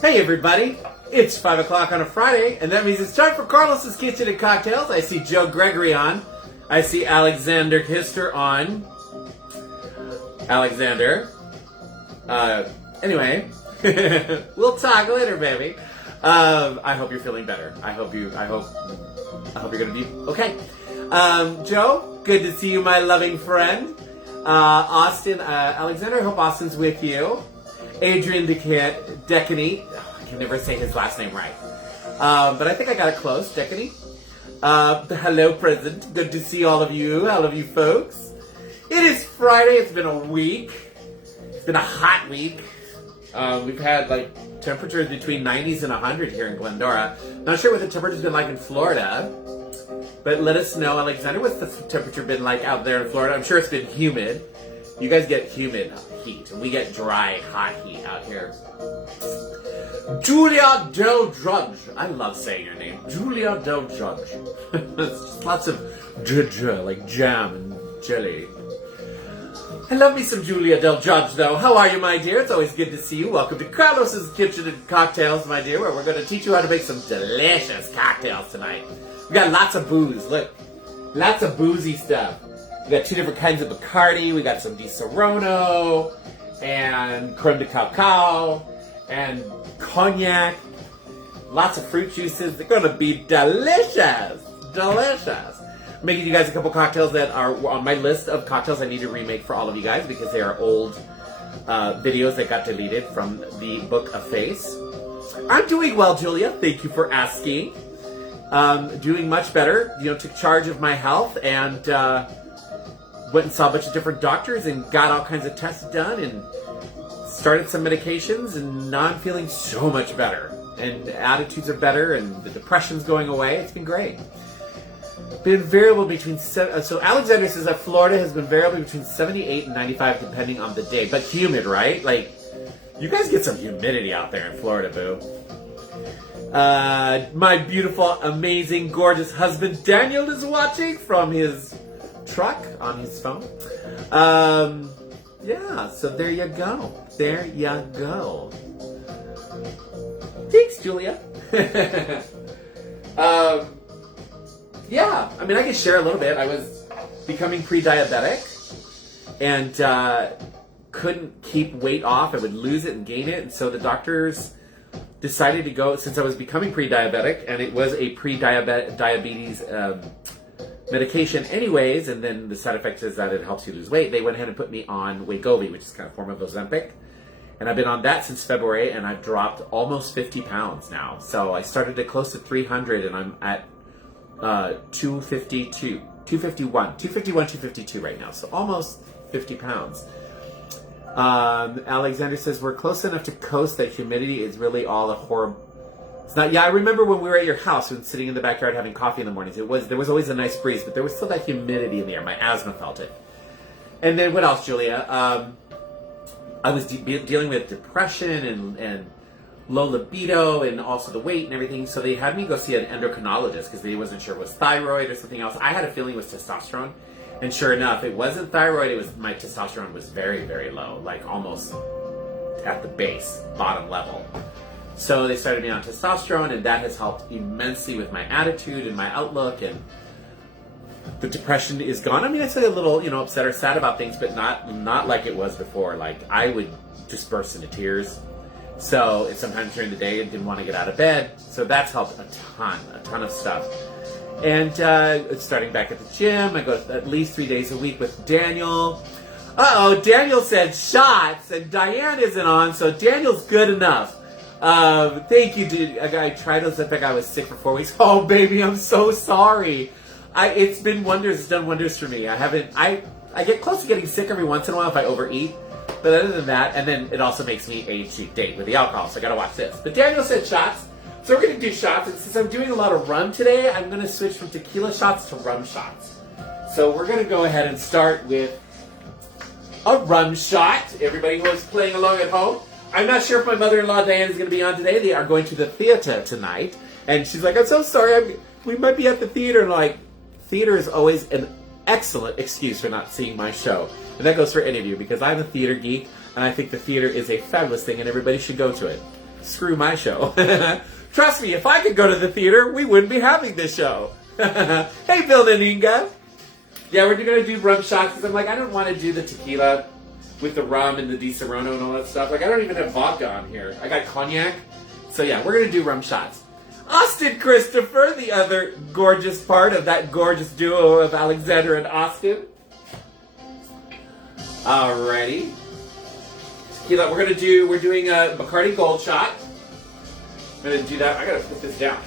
Hey everybody, it's 5 o'clock on a Friday, and that means it's time for Carlos's Kitchen and Cocktails. I see Joe Gregory on. I see Alexander Kister on. Alexander. Anyway, we'll talk later, baby. I hope you're feeling better. I hope you're gonna be okay. Joe, good to see you, my loving friend. Austin, Alexander, I hope Austin's with you. Adrian Decany. I can never say his last name right. But I think I got it close. Decany. Hello, present. Good to see all of you folks. It is Friday. It's been a week. It's been a hot week. We've had like temperatures between 90s and 100 here in Glendora. Not sure what the temperature's been like in Florida. But let us know, Alexander, what's the temperature been like out there in Florida? I'm sure it's been humid. You guys get humid heat, and we get dry, hot heat out here. Julia Del Judge. I love saying your name. Julia Del Judge. It's just lots of like jam and jelly. I love me some Julia Del Judge, though. How are you, my dear? It's always good to see you. Welcome to Carlos's Kitchen and Cocktails, my dear, where we're going to teach you how to make some delicious cocktails tonight. We got lots of booze. Look, lots of boozy stuff. We got two different kinds of Bacardi. We got some Di Serono and creme de cacao and cognac. Lots of fruit juices. They're going to be delicious. Delicious. I'm making you guys a couple cocktails that are on my list of cocktails I need to remake for all of you guys because they are old videos that got deleted from the Book of Face. I'm doing well, Julia. Thank you for asking. Doing much better. Took charge of my health and went and saw a bunch of different doctors and got all kinds of tests done and started some medications, and now I'm feeling so much better. And the attitudes are better and the depression's going away. It's been great. Been variable between so Alexander says that Florida has been variable between 78 and 95 depending on the day. But humid, right? Like, you guys get some humidity out there in Florida, boo. My beautiful, amazing, gorgeous husband Daniel is watching from his truck on his phone. Yeah, so there you go. There you go. Thanks, Julia. Yeah, I mean, I can share a little bit. I was becoming pre-diabetic and couldn't keep weight off. I would lose it and gain it. And so the doctors decided to go, since I was becoming pre-diabetic, and it was a pre-diabetes medication anyways, and then the side effect is that it helps you lose weight. They went ahead and put me on Wegovy, which is kind of a form of Ozempic. And I've been on that since February, and I've dropped almost 50 pounds now. So I started at close to 300, and I'm at 252 right now. So almost 50 pounds. Alexander says, we're close enough to coast that humidity is really all a horrible... It's not. Yeah, I remember when we were at your house and sitting in the backyard having coffee in the mornings. There was always a nice breeze, but there was still that humidity in the air. My asthma felt it. And then what else, Julia? I was dealing with depression and low libido and also the weight and everything. So they had me go see an endocrinologist because they wasn't sure it was thyroid or something else. I had a feeling it was testosterone. And sure enough, it wasn't thyroid. It was my testosterone was very, very low, like almost at the base, bottom level. So they started me on testosterone, and that has helped immensely with my attitude and my outlook, and the depression is gone. I mean, I say a little, upset or sad about things, but not like it was before. Like, I would just burst into tears. So sometimes during the day, I didn't want to get out of bed. So that's helped a ton of stuff. And starting back at the gym, I go at least 3 days a week with Daniel. Daniel said shots, and Diane isn't on, so Daniel's good enough. Thank you, dude. I tried Ozempic. I was sick for 4 weeks. Oh, baby, I'm so sorry. It's been wonders. It's done wonders for me. I get close to getting sick every once in a while if I overeat. But other than that, and then it also makes me a cheap date with the alcohol, so I gotta watch this. But Daniel said shots, so we're gonna do shots. And since I'm doing a lot of rum today, I'm gonna switch from tequila shots to rum shots. So we're gonna go ahead and start with a rum shot. Everybody who is playing along at home. I'm not sure if my mother-in-law Diane is gonna be on today. They are going to the theater tonight. And she's like, I'm so sorry, we might be at the theater. And like, theater is always an excellent excuse for not seeing my show. And that goes for any of you, because I'm a theater geek, and I think the theater is a fabulous thing, and everybody should go to it. Screw my show. Trust me, if I could go to the theater, we wouldn't be having this show. Hey, Bill and Inga. Yeah, we're going to do rum shots, because I'm like, I don't want to do the tequila with the rum and the Di Serrano and all that stuff. Like, I don't even have vodka on here. I got cognac. So yeah, we're going to do rum shots. Austin Christopher, the other gorgeous part of that gorgeous duo of Alexander and Austin. Alrighty. Tequila, we're doing a Bacardi Gold shot. I'm gonna do that. I gotta put this down.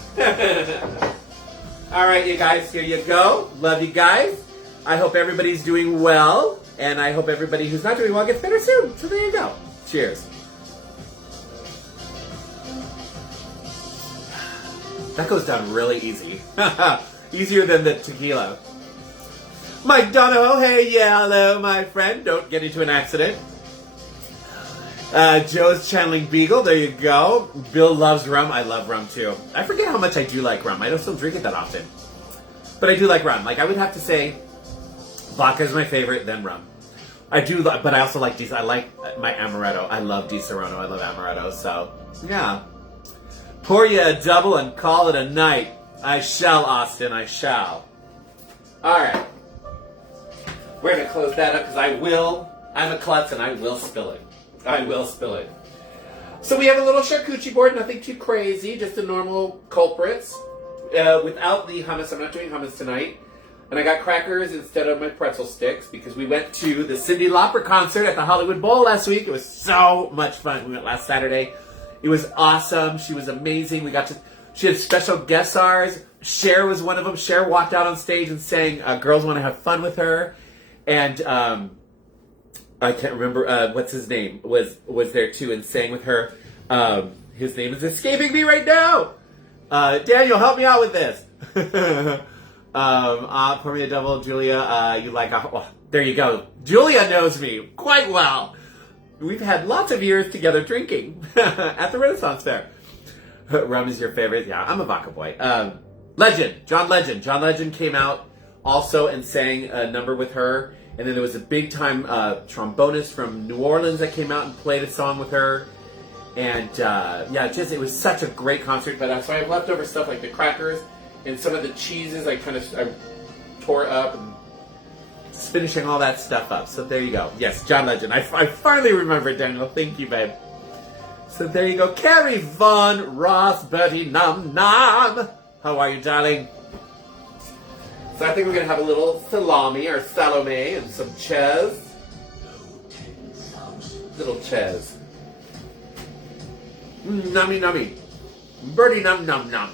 Alright, you guys, here you go. Love you guys. I hope everybody's doing well, and I hope everybody who's not doing well gets better soon. So there you go. Cheers. That goes down really easy. Easier than the tequila. Mike Donahoe, hey, yeah, hello, my friend. Don't get into an accident. Joe's channeling Beagle, there you go. Bill loves rum. I love rum, too. I forget how much I do like rum. I don't still drink it that often. But I do like rum. Like, I would have to say vodka is my favorite, then rum. I do, but I also like I like my amaretto. I love Di Serrano. I love amaretto, so, yeah. Pour you a double and call it a night. I shall, Austin, I shall. All right. We're going to close that up because I'm a klutz and I will spill it. I will spill it. So we have a little charcuterie board, nothing too crazy, just the normal culprits. Without the hummus, I'm not doing hummus tonight. And I got crackers instead of my pretzel sticks because we went to the Cyndi Lauper concert at the Hollywood Bowl last week. It was so much fun. We went last Saturday. It was awesome. She was amazing. She had special guest stars. Cher was one of them. Cher walked out on stage and sang Girls Want to Have Fun with her. And I can't remember what's his name was there too and sang with her. His name is escaping me right now. Daniel, help me out with this. Pour me a double, Julia. You like there you go. Julia knows me quite well. We've had lots of years together drinking at the Renaissance Fair. Rum is your favorite? Yeah, I'm a vodka boy. Legend, John Legend. John Legend came out also and sang a number with her. And then there was a big-time trombonist from New Orleans that came out and played a song with her. And, it was such a great concert. But so I have leftover stuff like the crackers and some of the cheeses I tore up and just finishing all that stuff up. So there you go. Yes, John Legend. I finally remembered, Daniel. Thank you, babe. So there you go. Carrie Von Ross, Bertie Num Nom. How are you, darling? So I think we're going to have a little salami or salome and some ches. Little ches. Nummy nummy. Birdie num num num.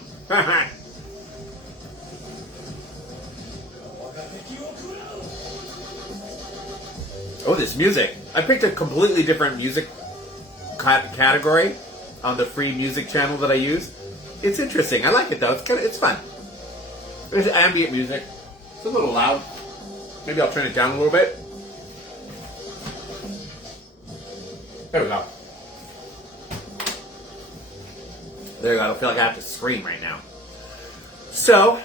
Oh, this music. I picked a completely different music category on the free music channel that I use. It's interesting. I like it though. It's fun. There's ambient music. It's a little loud. Maybe I'll turn it down a little bit. There we go. There you go. I don't feel like I have to scream right now. So,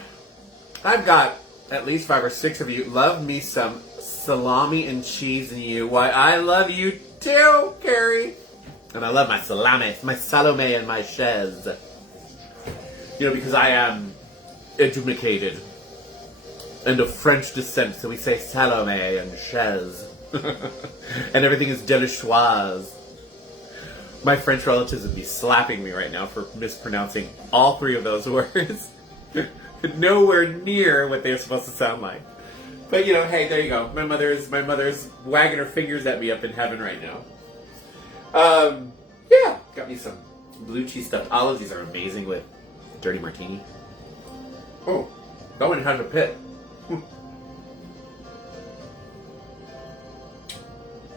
I've got at least 5 or 6 of you love me some salami and cheese and you. Why, I love you too, Carrie. And I love my salami, my salome and my ches. You know, because I am educated and of French descent, so we say salome and ches. And everything is delicious. My French relatives would be slapping me right now for mispronouncing all 3 of those words. Nowhere near what they're supposed to sound like. But you know, hey, there you go. My mother's wagging her fingers at me up in heaven right now. Yeah, got me some blue cheese stuffed olives. These are amazing with dirty martini. Oh, that one has a pit.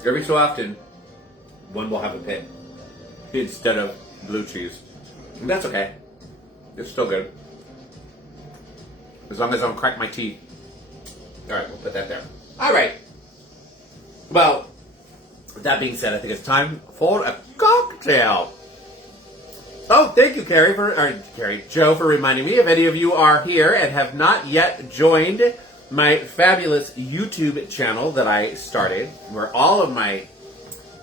Every so often, one will have a pit instead of blue cheese. And that's okay. It's still good. As long as I don't crack my teeth. Alright, we'll put that there. Alright. Well, with that being said, I think it's time for a cocktail. Oh, thank you, Joe, for reminding me. If any of you are here and have not yet joined my fabulous YouTube channel that I started, where all of my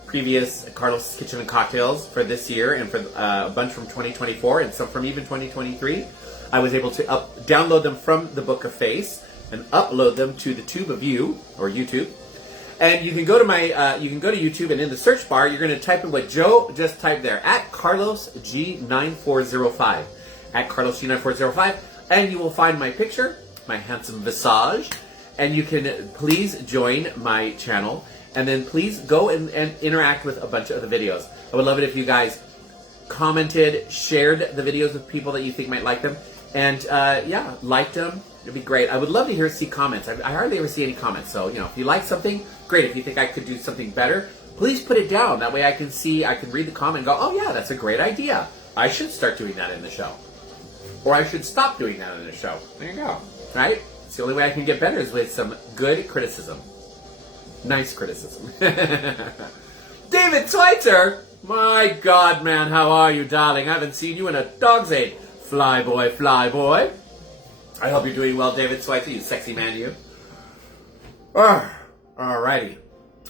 previous Carlos Kitchen and Cocktails for this year and for a bunch from 2024 and some from even 2023, I was able to download them from the Book of Face and upload them to the Tube of You, or YouTube. And you can go to YouTube, and in the search bar, you're going to type in what Joe just typed there, at Carlos G9405. At Carlos G9405. And you will find my picture, my handsome visage. And you can please join my channel. And then please go and interact with a bunch of the videos. I would love it if you guys commented, shared the videos with people that you think might like them. And yeah, liked them. It'd be great. I would love to see comments. I hardly ever see any comments. So, you know, if you like something, great. If you think I could do something better, please put it down. That way I can read the comment and go, oh yeah, that's a great idea. I should start doing that in the show. Or I should stop doing that in the show. There you go. Right? It's the only way I can get better is with some good criticism. Nice criticism. David Schweitzer! My God, man, how are you, darling? I haven't seen you in a dog's age. Fly boy, fly boy. I hope you're doing well, David Schweitzer, you sexy man, you. Alrighty.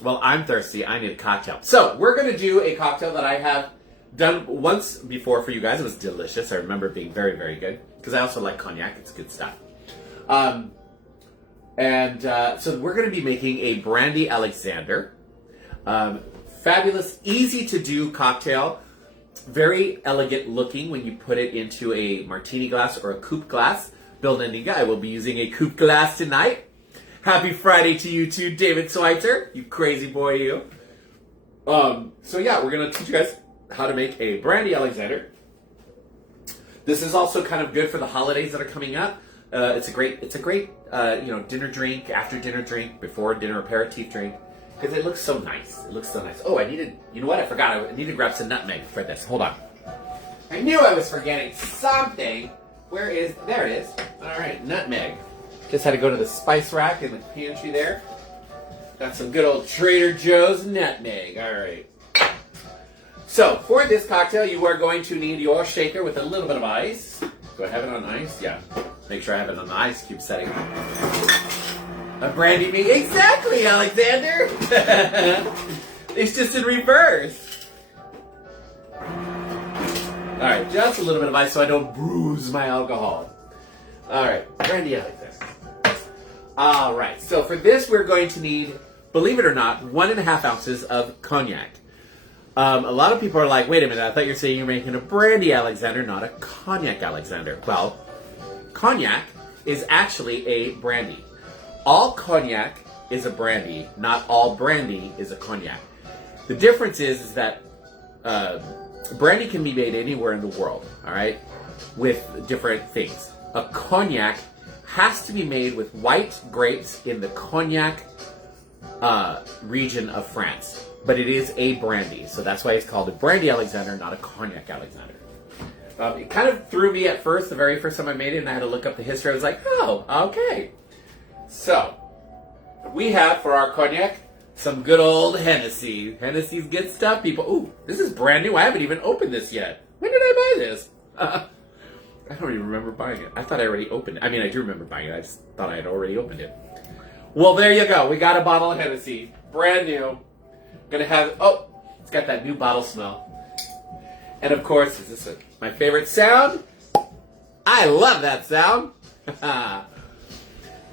Well, I'm thirsty. I need a cocktail. So, we're going to do a cocktail that I have done once before for you guys. It was delicious. I remember it being very, very good. Because I also like cognac. It's good stuff. So we're going to be making a Brandy Alexander. Fabulous, easy to do cocktail. Very elegant looking when you put it into a martini glass or a coupe glass. Bill Nendiga, I will be using a coupe glass tonight. Happy Friday to you too, David Schweitzer. You crazy boy, you. So yeah, we're going to teach you guys how to make a Brandy Alexander. This is also kind of good for the holidays that are coming up. It's a great dinner drink, after dinner drink, before dinner aperitif drink. Because it looks so nice. It looks so nice. Oh, you know what? I forgot. I need to grab some nutmeg for this. Hold on. I knew I was forgetting something. There it is. All right, nutmeg. Just had to go to the spice rack in the pantry there. Got some good old Trader Joe's nutmeg. All right. So, for this cocktail, you are going to need your shaker with a little bit of ice. Do I have it on ice? Yeah. Make sure I have it on the ice cube setting. A brandy me. Exactly, Alexander. It's just in reverse. All right, just a little bit of ice so I don't bruise my alcohol. All right, Brandy Alexander. All right, so for this we're going to need, believe it or not, 1.5 ounces of cognac. A lot of people are like, wait a minute, I thought you were saying you're making a Brandy Alexander, not a cognac Alexander. Well, cognac is actually a brandy. All cognac is a brandy, not all brandy is a cognac. The difference is that brandy can be made anywhere in the world, all right, with different things. A cognac has to be made with white grapes in the cognac region of France. But it is a brandy, so that's why it's called a Brandy Alexander, not a cognac Alexander. It kind of threw me at first, the very first time I made it, and I had to look up the history. I was like, oh, okay. So, we have for our cognac some good old Hennessy. Hennessy's good stuff, people. Ooh, this is brand new. I haven't even opened this yet. When did I buy this? I don't even remember buying it. I thought I already opened it. I mean, I do remember buying it. I just thought I had already opened it. Well, there you go. We got a bottle of Hennessy. Brand new. Gonna have, oh, it's got that new bottle smell. And of course, is this my favorite sound? I love that sound.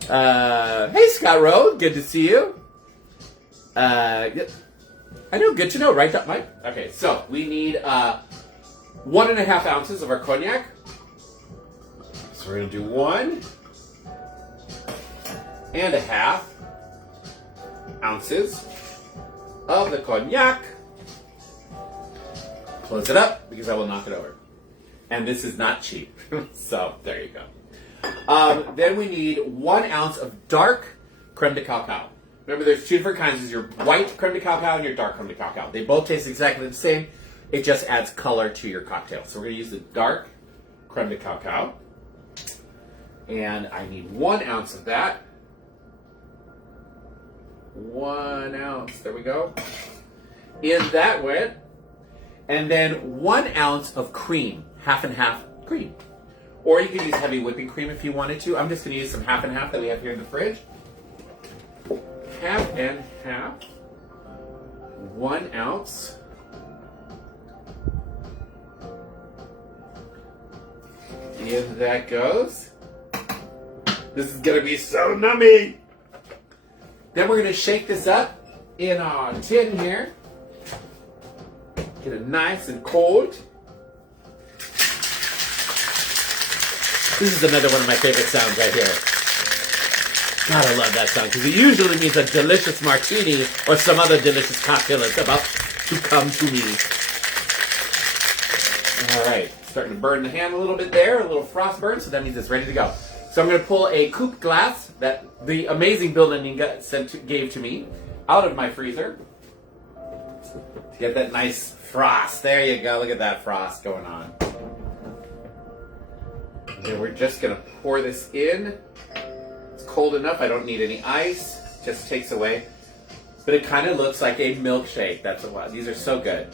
Hey, Scott Rowe. Good to see you. I know, good to know, right, Mike? Okay, so we need 1.5 ounces of our cognac. So we're gonna do 1.5 ounces of the cognac. Close it up because I will knock it over. And this is not cheap. So there you go. Then we need 1 ounce of dark creme de cacao. Remember, there's 2 different kinds. There's your white creme de cacao and your dark creme de cacao. They both taste exactly the same. It just adds color to your cocktail. So we're going to use the dark creme de cacao. And I need 1 ounce of that. 1 ounce. There we go. In that went. And then 1 ounce of cream. Half and half cream. Or you could use heavy whipping cream if you wanted to. I'm just going to use some half and half that we have here in the fridge. Half and half. 1 ounce. In that goes. This is going to be so nummy. Then we're going to shake this up in our tin here. Get it nice and cold. This is another one of my favorite sounds right here. God, I love that sound because it usually means a delicious martini or some other delicious cocktail that's about to come to me. All right, starting to burn the hand a little bit there, a little frost burn, so that means it's ready to go. So I'm going to pull a coupe glass that the amazing Bill Lending gave to me out of my freezer to get that nice frost. There you go. Look at that frost going on. And then we're just going to pour this in. It's cold enough. I don't need any ice. It just takes away. But it kind of looks like a milkshake. That's what. These are so good.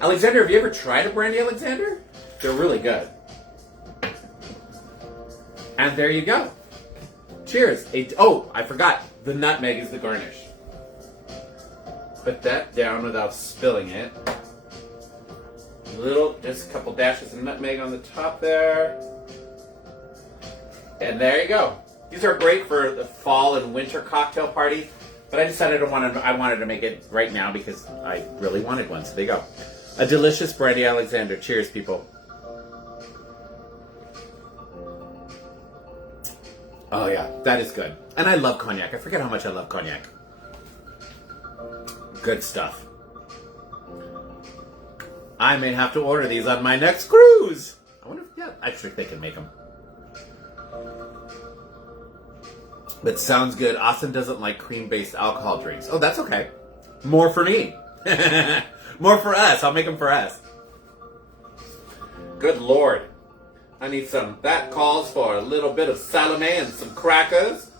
Alexander, have you ever tried a Brandy Alexander? They're really good. And there you go. Cheers. Oh, I forgot. The nutmeg is the garnish. Put that down without spilling it. Just a couple dashes of nutmeg on the top there. And there you go. These are great for the fall and winter cocktail party. But I decided I wanted to make it right now because I really wanted one. So there you go. A delicious Brandy Alexander. Cheers, people. Oh yeah, that is good. And I love cognac. I forget how much I love cognac. Good stuff. I may have to order these on my next cruise. I wonder if, actually they can make them. But sounds good. Austin doesn't like cream-based alcohol drinks. Oh, that's okay. More for me. More for us. I'll make them for us. Good Lord. I need some. That calls for a little bit of salami and some crackers.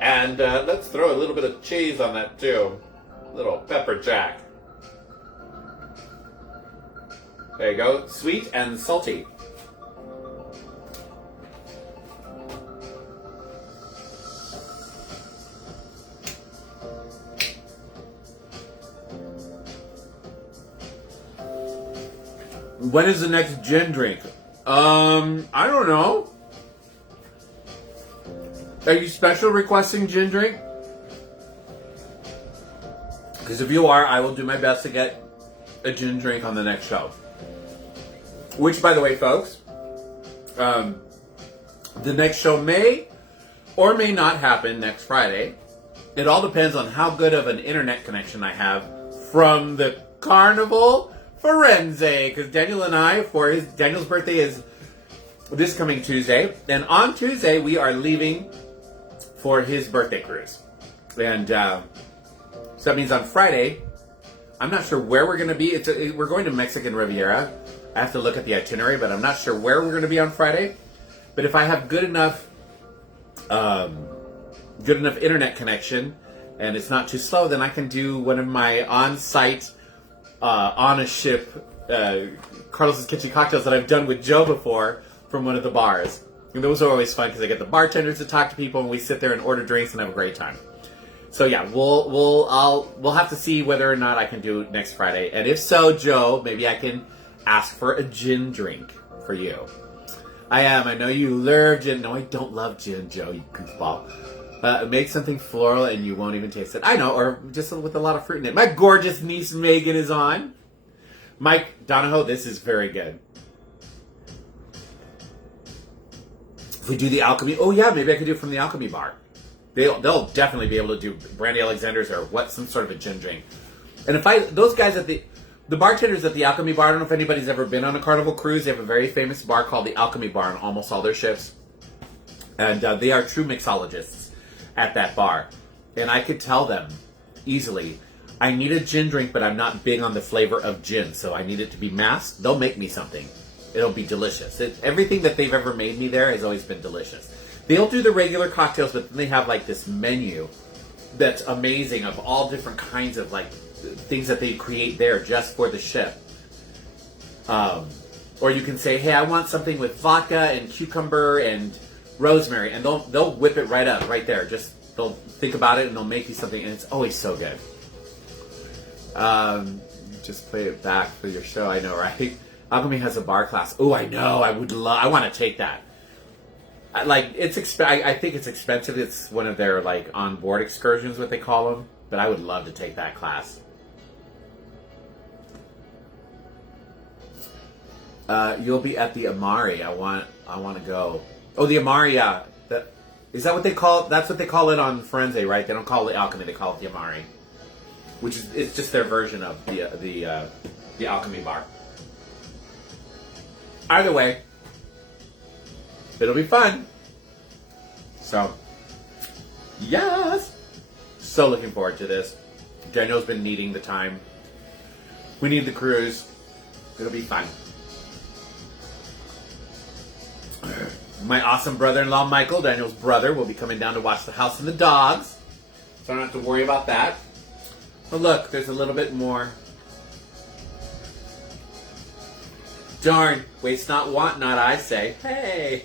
And let's throw a little bit of cheese on that too. A little pepper jack. There you go. Sweet and salty. When is the next gin drink? I don't know. Are you special requesting gin drink? Because if you are, I will do my best to get a gin drink on the next show. Which, by the way, folks, the next show may or may not happen next Friday. It all depends on how good of an internet connection I have from the Carnival Firenze, because Daniel and I, Daniel's birthday is this coming Tuesday, and on Tuesday we are leaving for his birthday cruise, and so that means on Friday, I'm not sure where we're going to be. We're going to Mexican Riviera. I have to look at the itinerary, but I'm not sure where we're going to be on Friday. But if I have good enough internet connection, and it's not too slow, then I can do one of my on-site on a ship Carlos's Kitchen cocktails that I've done with Joe before from one of the bars. And those are always fun because I get the bartenders to talk to people and we sit there and order drinks and have a great time. So yeah, we'll have to see whether or not I can do it next Friday. And if so, Joe, maybe I can ask for a gin drink for you. I know you love gin. No, I don't love gin, Joe, you goofball. Make something floral and you won't even taste it. I know, or just with a lot of fruit in it. My gorgeous niece Megan is on. Mike Donahoe, this is very good. If we do the Alchemy, oh yeah, maybe I could do it from the Alchemy bar. They'll definitely be able to do Brandy Alexander's or some sort of a gin drink. And if those guys The bartenders at the Alchemy Bar, I don't know if anybody's ever been on a Carnival Cruise. They have a very famous bar called the Alchemy Bar on almost all their ships. And they are true mixologists at that bar. And I could tell them easily, I need a gin drink, but I'm not big on the flavor of gin, so I need it to be masked. They'll make me something. It'll be delicious. Everything that they've ever made me there has always been delicious. They'll do the regular cocktails, but then they have like this menu that's amazing of all different kinds of like things that they create there just for the ship. Or you can say, hey, I want something with vodka and cucumber and rosemary, and they'll whip it right up, right there. Just they'll think about it and they'll make you something, and it's always so good. Just play it back for your show, I know, right? Alchemy has a bar class. Oh, I know. I want to take that. I think it's expensive. It's one of their like on-board excursions, what they call them. But I would love to take that class. You'll be at the Amari. I want to go. Oh, the Amari. Yeah. Is that what they call it? That's what they call it on Firenze, right? They don't call it Alchemy. They call it the Amari, which is it's just their version of the Alchemy Bar. Either way, it'll be fun. So, yes. So looking forward to this. Daniel's been needing the time. We need the cruise. It'll be fun. My awesome brother-in-law, Michael, Daniel's brother, will be coming down to watch the house and the dogs. So I don't have to worry about that. But look, there's a little bit more. Darn, waste not, want not, I say. Hey!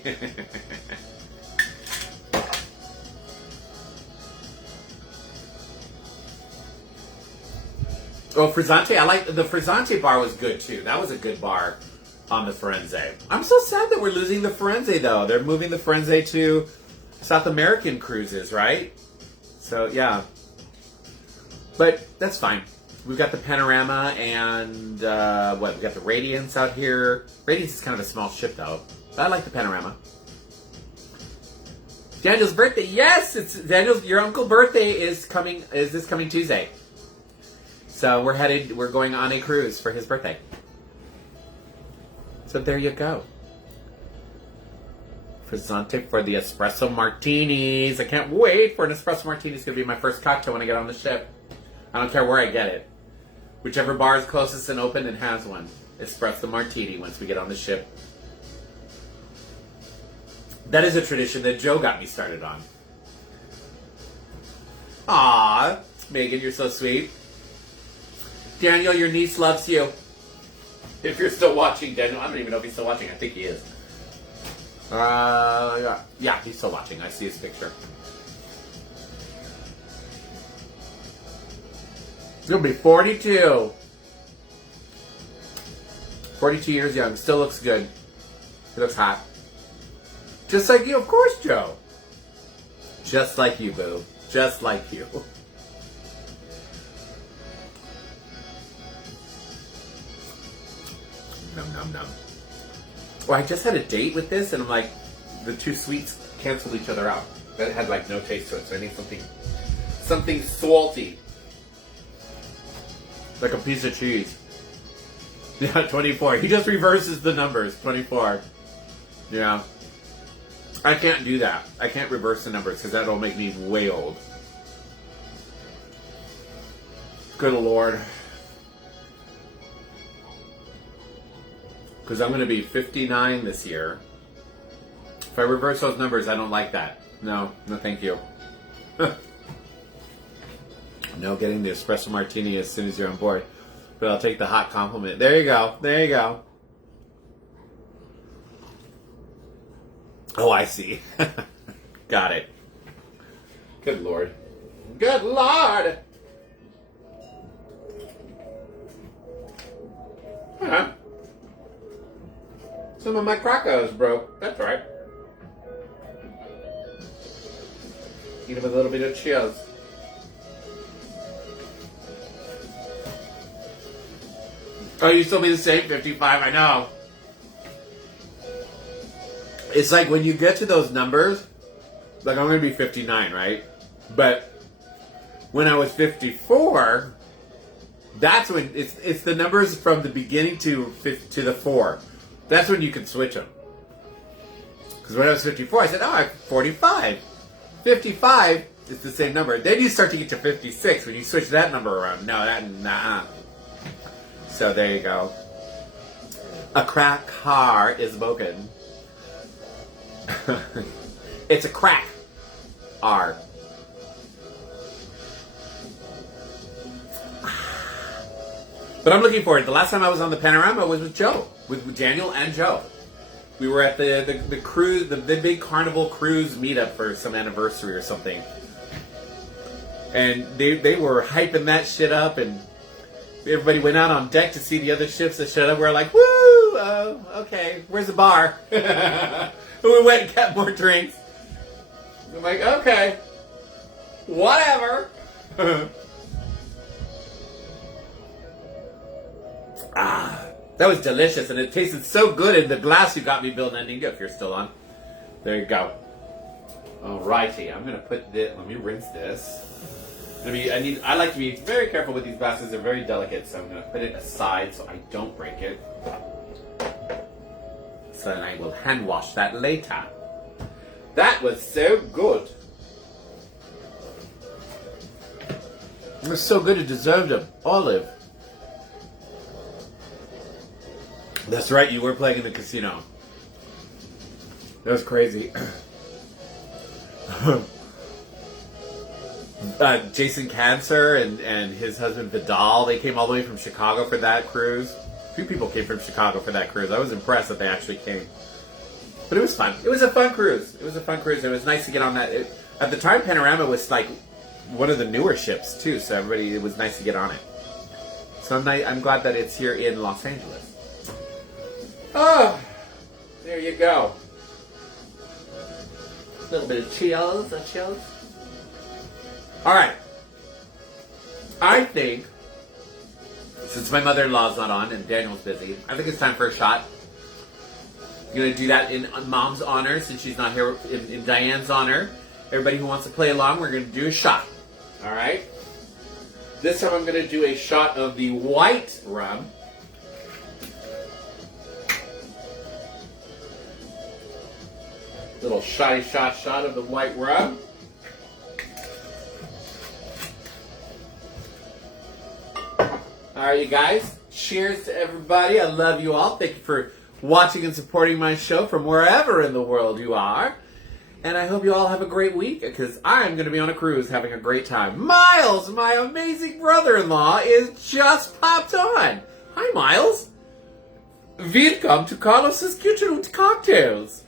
Oh, Frizzante. I like the Frizzante bar was good too. That was a good bar on the Firenze. I'm so sad that we're losing the Firenze though. They're moving the Firenze to South American cruises, right? So yeah. But that's fine. We've got the Panorama and we got the Radiance out here. Radiance is kind of a small ship though. But I like the Panorama. Daniel's birthday. Yes, it's Daniel's. Your uncle's birthday is coming. Is this coming Tuesday? So we're going on a cruise for his birthday. So there you go. Frizzante for the espresso martinis. I can't wait for an espresso martini. It's going to be my first cocktail when I get on the ship. I don't care where I get it. Whichever bar is closest and open and has one. Espresso martini once we get on the ship. That is a tradition that Joe got me started on. Aw, Megan, you're so sweet. Daniel, your niece loves you. If you're still watching, Daniel, I don't even know if he's still watching. I think he is. Yeah, he's still watching. I see his picture. He'll be 42. 42 years young. Still looks good. He looks hot. Just like you, of course, Joe. Just like you, boo. Just like you. Num, num, num. Oh, I just had a date with this, and I'm like, the two sweets canceled each other out. That had like no taste to it, so I need something salty. Like a piece of cheese. Yeah, 24. He just reverses the numbers. 24. Yeah. I can't do that. I can't reverse the numbers because that'll make me way old. Good Lord. Because I'm going to be 59 this year. If I reverse those numbers, I don't like that. No thank you. No getting the espresso martini as soon as you're on board. But I'll take the hot compliment. There you go. There you go. Oh, I see. Got it. Good Lord. Good Lord! Huh? Some of my cracos broke. That's right. Eat them with a little bit of cheese. Oh, you still be the same 55? I know. It's like when you get to those numbers, like I'm going to be 59, right? But when I was 54, That's when it's the numbers from the beginning to the 4. That's when you can switch them. Because when I was 54, I said, oh, I'm 45. 55 is the same number. Then you start to get to 56 when you switch that number around. No, nah. So there you go. A crack car is smoking. It's a crack R. But I'm looking forward. The last time I was on the Panorama was with Joe, with Daniel and Joe. We were at the cruise, the big Carnival Cruise meetup for some anniversary or something. And they were hyping that shit up, and everybody went out on deck to see the other ships that showed up. We're like, woo, okay, where's the bar? We went and got more drinks. I'm like, okay, whatever. That was delicious, and it tasted so good in the glass you got me, Bill Nandinga, if you're still on. There you go. Alrighty, I'm gonna put this. Let me rinse this. I like to be very careful with these glasses. They're very delicate, so I'm gonna put it aside so I don't break it. So then I will hand wash that later. That was so good. It was so good it deserved an olive. That's right, you were playing in the casino. That was crazy. Jason Cancer and his husband Vidal, they came all the way from Chicago for that cruise. A few people came from Chicago for that cruise. I was impressed that they actually came. But it was fun. It was a fun cruise. It was nice to get on that. At the time, Panorama was like one of the newer ships too, so it was nice to get on it. So I'm glad that it's here in Los Angeles. Oh, there you go. A little bit of chills. All right. I think, since my mother-in-law's not on and Daniel's busy, I think it's time for a shot. I'm going to do that in Mom's honor, since she's not here, in Diane's honor. Everybody who wants to play along, we're going to do a shot. All right? This time I'm going to do a shot of the white rum. Little shot of the white rum. Alright, you guys. Cheers to everybody. I love you all. Thank you for watching and supporting my show from wherever in the world you are. And I hope you all have a great week, because I'm going to be on a cruise having a great time. Miles, my amazing brother-in-law, is just popped on. Hi, Miles. Welcome to Carlos's Kitchen with Cocktails.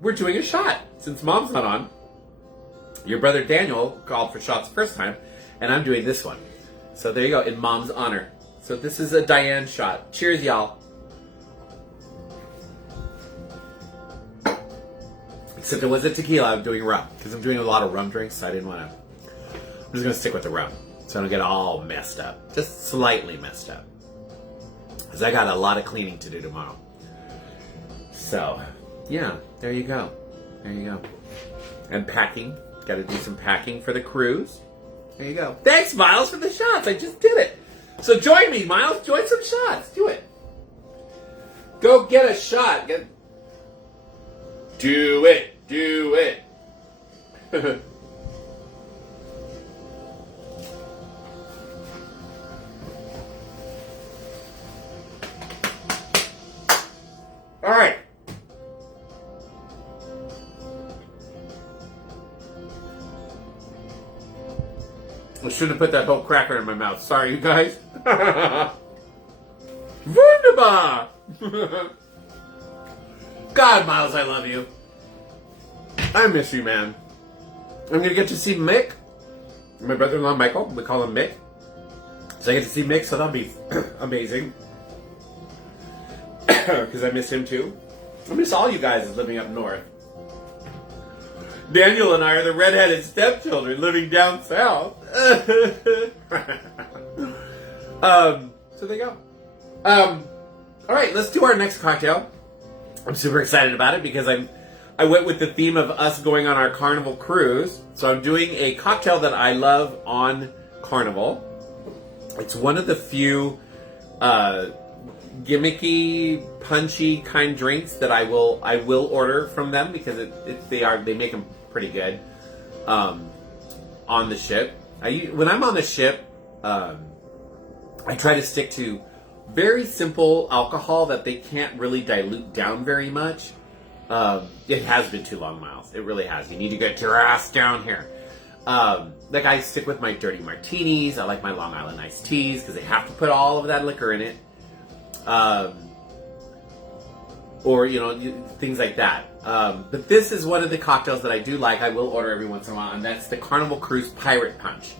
We're doing a shot, since Mom's not on. Your brother Daniel called for shots the first time, and I'm doing this one. So there you go, in Mom's honor. So this is a Diane shot. Cheers, y'all. Except it wasn't tequila, I'm doing rum. Because I'm doing a lot of rum drinks, so I didn't want to... I'm just going to stick with the rum, so I don't get all messed up. Just slightly messed up. Because I got a lot of cleaning to do tomorrow. So... yeah, there you go. There you go. And packing. Got to do some packing for the cruise. There you go. Thanks, Miles, for the shots. I just did it. So join me, Miles. Join some shots. Do it. Go get a shot. Do it. Do it. All right. I shouldn't have put that whole cracker in my mouth. Sorry, you guys. Wunderbar! God, Miles, I love you. I miss you, man. I'm going to get to see Mick. My brother-in-law, Michael. We call him Mick. So I get to see Mick, so that'll be amazing. Because I miss him, too. I miss all you guys living up north. Daniel and I are the redheaded stepchildren living down south. So there you go. All right, let's do our next cocktail. I'm super excited about it because I went with the theme of us going on our Carnival cruise. So I'm doing a cocktail that I love on Carnival. It's one of the few gimmicky, punchy kind drinks that I will order from them because they make them pretty good on the ship. When I'm on the ship, I try to stick to very simple alcohol that they can't really dilute down very much. It has been too long, Miles. It really has. You need to get your ass down here. Like I stick with my dirty martinis. I like my Long Island iced teas because they have to put all of that liquor in it. Or, things like that. But this is one of the cocktails that I do like. I will order every once in a while, and that's the Carnival Cruise Pirate Punch.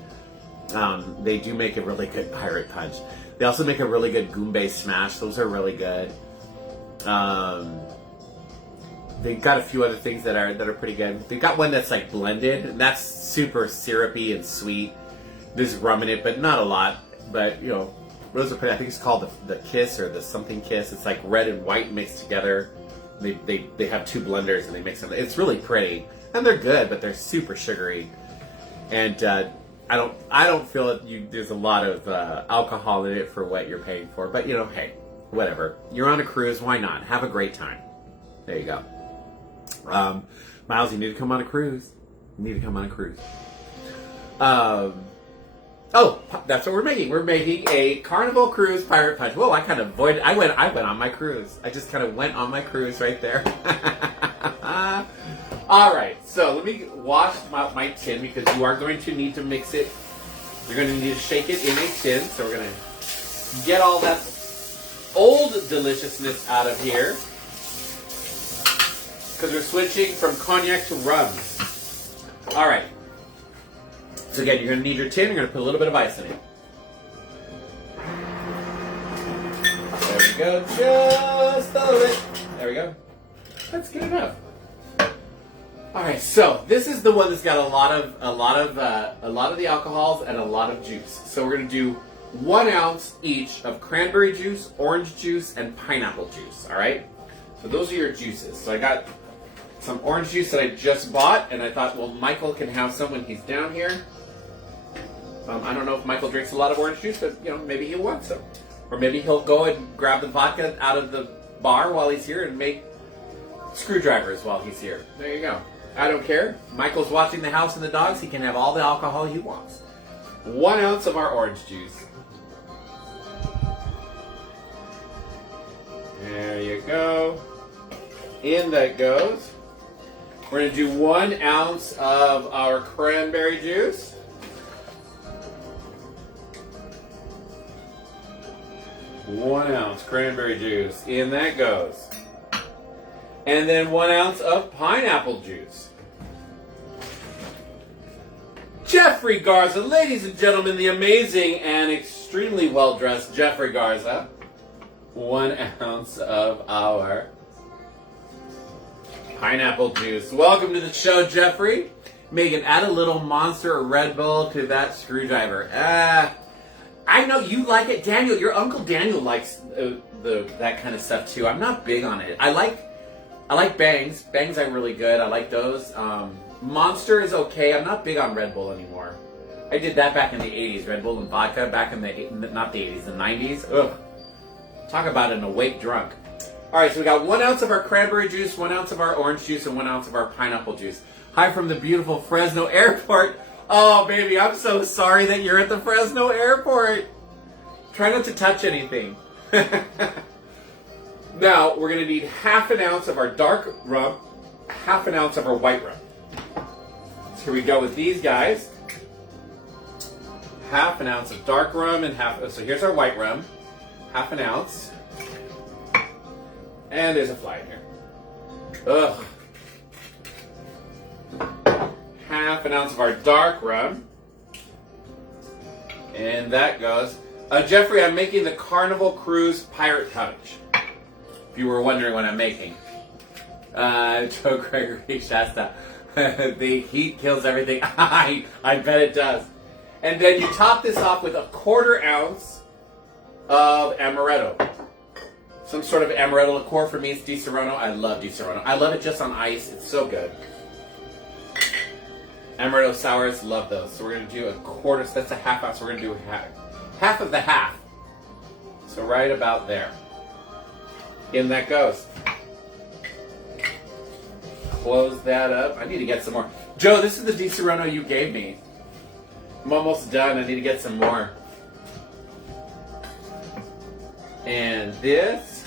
They do make a really good pirate punch. They also make a really good Goombay Smash. Those are really good. They've got a few other things that are pretty good. They've got one that's like blended, and that's super syrupy and sweet. There's rum in it, but not a lot. But those are pretty. I think it's called the Kiss or the something Kiss. It's like red and white mixed together. They have two blenders and they mix them. It's really pretty, and they're good, but they're super sugary. And I don't feel that there's a lot of alcohol in it for what you're paying for. But hey, whatever. You're on a cruise. Why not? Have a great time. There you go. Miles, you need to come on a cruise. Oh, that's what we're making. We're making a Carnival Cruise Pirate Punch. Whoa, I went on my cruise. I just kind of went on my cruise right there. All right, so let me wash my tin because you are going to need to mix it. You're going to need to shake it in a tin. So we're going to get all that old deliciousness out of here because we're switching from cognac to rum. All right. So again, you're going to need your tin. You're going to put a little bit of ice in it. There we go. Just a little bit. There we go. That's good enough. All right. So this is the one that's got a lot of the alcohols and a lot of juice. So we're going to do 1 ounce each of cranberry juice, orange juice, and pineapple juice. All right. So those are your juices. So I got some orange juice that I just bought, and I thought, well, Michael can have some when he's down here. I don't know if Michael drinks a lot of orange juice, but maybe he'll want some. Or maybe he'll go and grab the vodka out of the bar while he's here and make screwdrivers while he's here. There you go. I don't care. Michael's watching the house and the dogs. He can have all the alcohol he wants. 1 ounce of our orange juice. There you go. In that goes. We're going to do 1 ounce of our cranberry juice. 1 ounce cranberry juice. In that goes. And then 1 ounce of pineapple juice. Jeffrey Garza, ladies and gentlemen, the amazing and extremely well-dressed Jeffrey Garza. 1 ounce of our pineapple juice. Welcome to the show, Jeffrey. Megan, add a little Monster or Red Bull to that screwdriver. I know you like it. Daniel, your Uncle Daniel likes that kind of stuff too. I'm not big on it. I like Bangs. Bangs are really good. I like those. Monster is okay. I'm not big on Red Bull anymore. I did that back in the 80s. Red Bull and vodka back in not the 80s, the 90s. Ugh. Talk about an awake drunk. All right, so we got 1 ounce of our cranberry juice, 1 ounce of our orange juice, and 1 ounce of our pineapple juice. Hi from the beautiful Fresno Airport. Oh, baby, I'm so sorry that you're at the Fresno Airport. Try not to touch anything. Now, we're going to need half an ounce of our dark rum, half an ounce of our white rum. So here we go with these guys. Half an ounce of dark rum and so here's our white rum. Half an ounce. And there's a fly in here. Ugh. Half an ounce of our dark rum. And that goes. Jeffrey, I'm making the Carnival Cruise Pirate Punch. If you were wondering what I'm making. Joe Gregory Shasta. The heat kills everything. I bet it does. And then you top this off with a 1/4 ounce of amaretto. Some sort of amaretto liqueur. For me, it's Di Serono. I love Di Serono. I love it just on ice. It's so good. Amaretto sours, love those. So we're going to do a 1/4. So that's a half ounce. So we're going to do half of the half. So right about there. In that goes. Close that up. I need to get some more. Joe, this is the Di Serono you gave me. I'm almost done. I need to get some more. And this.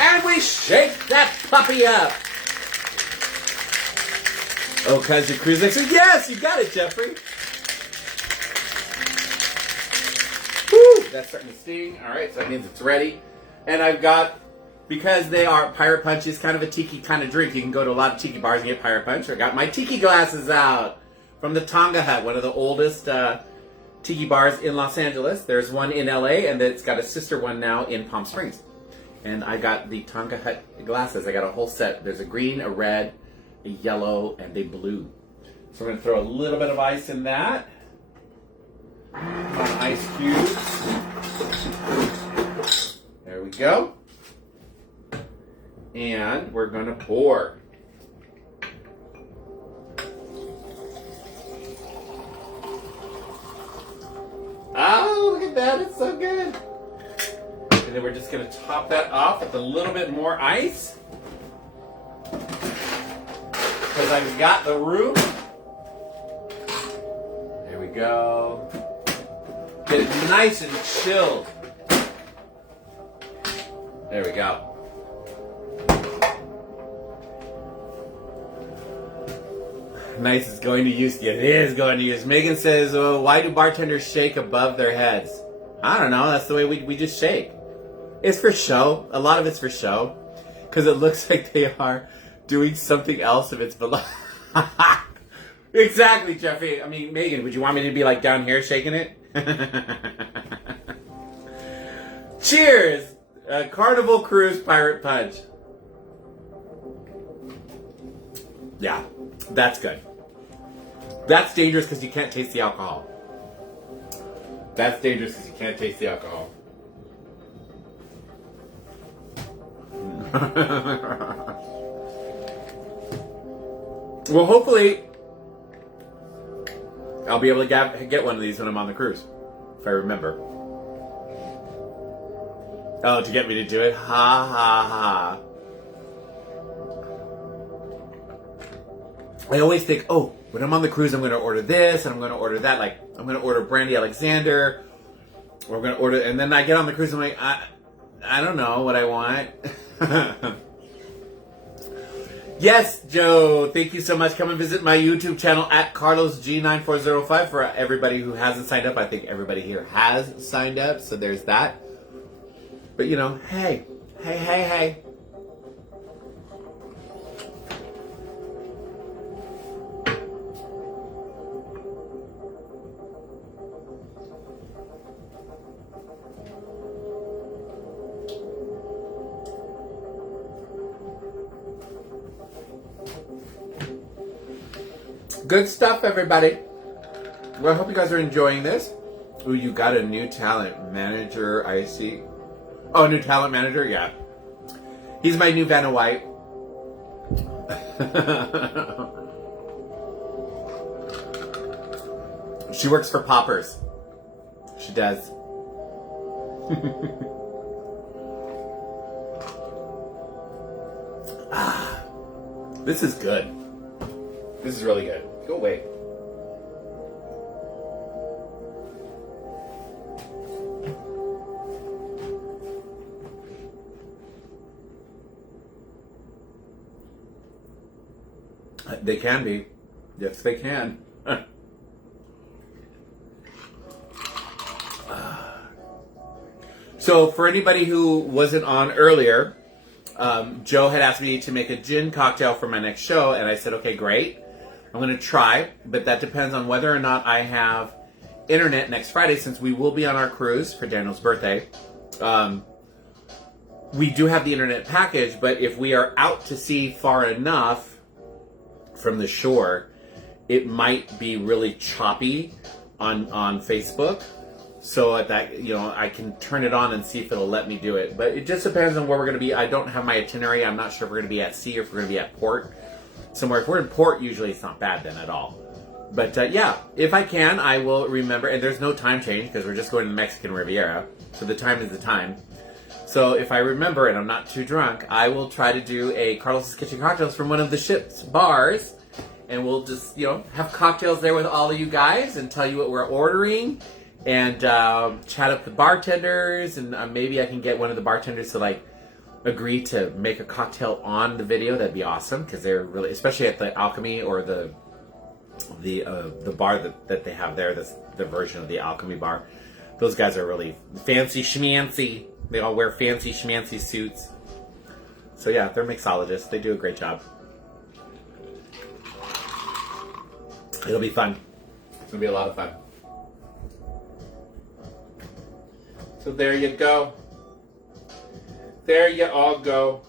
And we shake that puppy up. Oh, because your cruise said, yes, you got it, Jeffrey. Woo, that's starting to sting. All right, so that means it's ready. And I've got, because they are, Pirate Punch is kind of a tiki kind of drink. You can go to a lot of tiki bars and get Pirate Punch. I got my tiki glasses out from the Tonga Hut, one of the oldest tiki bars in Los Angeles. There's one in LA, and it's got a sister one now in Palm Springs. And I got the Tonga Hut glasses. I got a whole set. There's a green, a red, a yellow, and a blue. So we're going to throw a little bit of ice in that. Some ice cubes. There we go. And we're going to pour. Oh, look at that. It's so good. And then we're just going to top that off with a little bit more ice. Because I've got the room. There we go. Get it nice and chilled. There we go. Nice is going to use. It is going to use. Megan says, oh, why do bartenders shake above their heads? I don't know. That's the way we just shake. It's for show. A lot of it's for show. Because it looks like they are doing something else if it's below. Exactly, Jeffy. I mean, Megan, would you want me to be like down here shaking it? Cheers! Carnival Cruise Pirate Punch. Yeah, that's good. That's dangerous because you can't taste the alcohol. That's dangerous because you can't taste the alcohol. Well, hopefully, I'll be able to get one of these when I'm on the cruise, if I remember. Oh, to get me to do it? Ha ha ha. I always think, oh, when I'm on the cruise, I'm going to order this, and I'm going to order that. Like, I'm going to order Brandy Alexander, or I'm going to order, and then I get on the cruise, I'm like, I don't know what I want. Yes, Joe, thank you so much. Come and visit my YouTube channel at CarlosG9405 for everybody who hasn't signed up. I think everybody here has signed up, so there's that. But, you know, hey. Good stuff, everybody. Well, I hope you guys are enjoying this. Ooh, you got a new talent manager, I see. Oh, new talent manager? Yeah. He's my new Vanna White. She works for Poppers. She does. This is good. This is really good. Go away. They can be. Yes, they can. So, for anybody who wasn't on earlier, Joe had asked me to make a gin cocktail for my next show, and I said, okay, great. I'm going to try, but that depends on whether or not I have internet next Friday, since we will be on our cruise for Daniel's birthday. We do have the internet package, but if we are out to sea far enough from the shore, it might be really choppy on Facebook. So at that, you know, I can turn it on and see if it'll let me do it. But it just depends on where we're going to be. I don't have my itinerary. I'm not sure if we're going to be at sea or if we're going to be at port somewhere. If we're in port, usually it's not bad then at all. But yeah, if I can, I will remember. And there's no time change because we're just going to the Mexican Riviera. So the time is the time. So if I remember and I'm not too drunk, I will try to do a Carlos's Kitchen Cocktails from one of the ship's bars. And we'll just, have cocktails there with all of you guys and tell you what we're ordering. And chat up with bartenders. And maybe I can get one of the bartenders to, agree to make a cocktail on the video. That'd be awesome. Because they're really, especially at the Alchemy or the bar that they have there, that's the version of the Alchemy bar. Those guys are really fancy schmancy. They all wear fancy schmancy suits. So yeah, they're mixologists. They do a great job. It'll be fun. It's gonna be a lot of fun. So there you go. There you all go.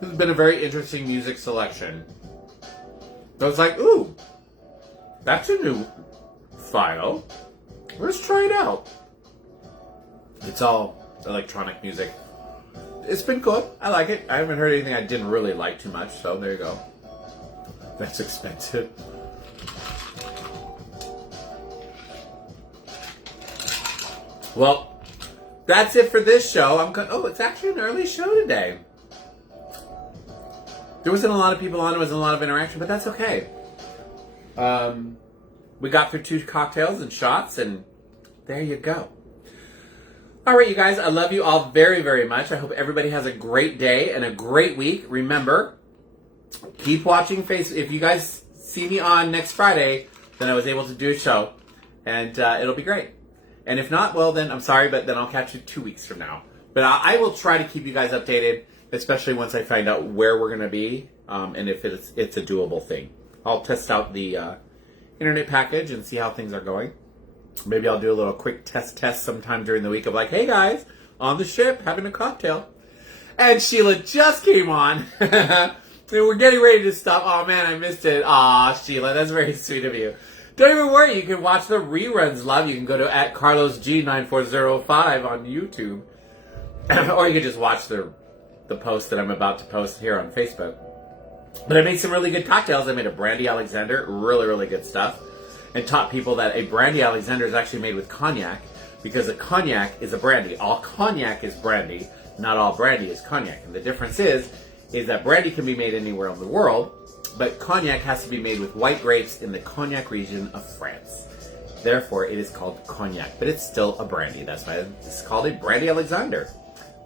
This has been a very interesting music selection. I was like, ooh, that's a new file. Let's try it out. It's all electronic music. It's been cool. I like it. I haven't heard anything I didn't really like too much, so there you go. That's expensive. Well, that's it for this show. Oh, it's actually an early show today. There wasn't a lot of people on, there wasn't a lot of interaction, but that's okay. We got through 2 cocktails and shots, and there you go. All right, you guys, I love you all very, very much. I hope everybody has a great day and a great week. Remember, keep watching Facebook. If you guys see me on next Friday, then I was able to do a show, and it'll be great. And if not, well, then I'm sorry, but then I'll catch you 2 weeks from now. But I will try to keep you guys updated, especially once I find out where we're going to be and if it's a doable thing. I'll test out the internet package and see how things are going. Maybe I'll do a little quick test sometime during the week of hey guys, on the ship, having a cocktail. And Sheila just came on. We're getting ready to stop. Oh man, I missed it. Aw, Sheila, that's very sweet of you. Don't even worry, you can watch the reruns live. You can go to @CarlosG9405 on YouTube. Or you can just watch the post that I'm about to post here on Facebook. But I made some really good cocktails. I made a Brandy Alexander, really, really good stuff. And taught people that a Brandy Alexander is actually made with cognac, because a cognac is a brandy. All cognac is brandy, not all brandy is cognac. And the difference is that brandy can be made anywhere in the world, but cognac has to be made with white grapes in the cognac region of France. Therefore, it is called cognac, but it's still a brandy. That's why it's called a Brandy Alexander.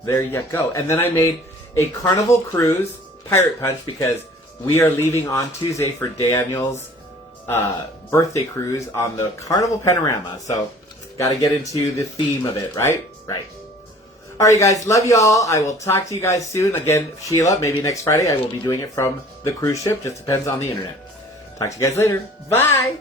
There you go. And then I made a Carnival Cruise Pirate Punch because we are leaving on Tuesday for Daniel's birthday cruise on the Carnival Panorama. So, got to get into the theme of it, right? Right. All right, you guys. Love you all. I will talk to you guys soon. Again, Sheila, maybe next Friday I will be doing it from the cruise ship. Just depends on the internet. Talk to you guys later. Bye.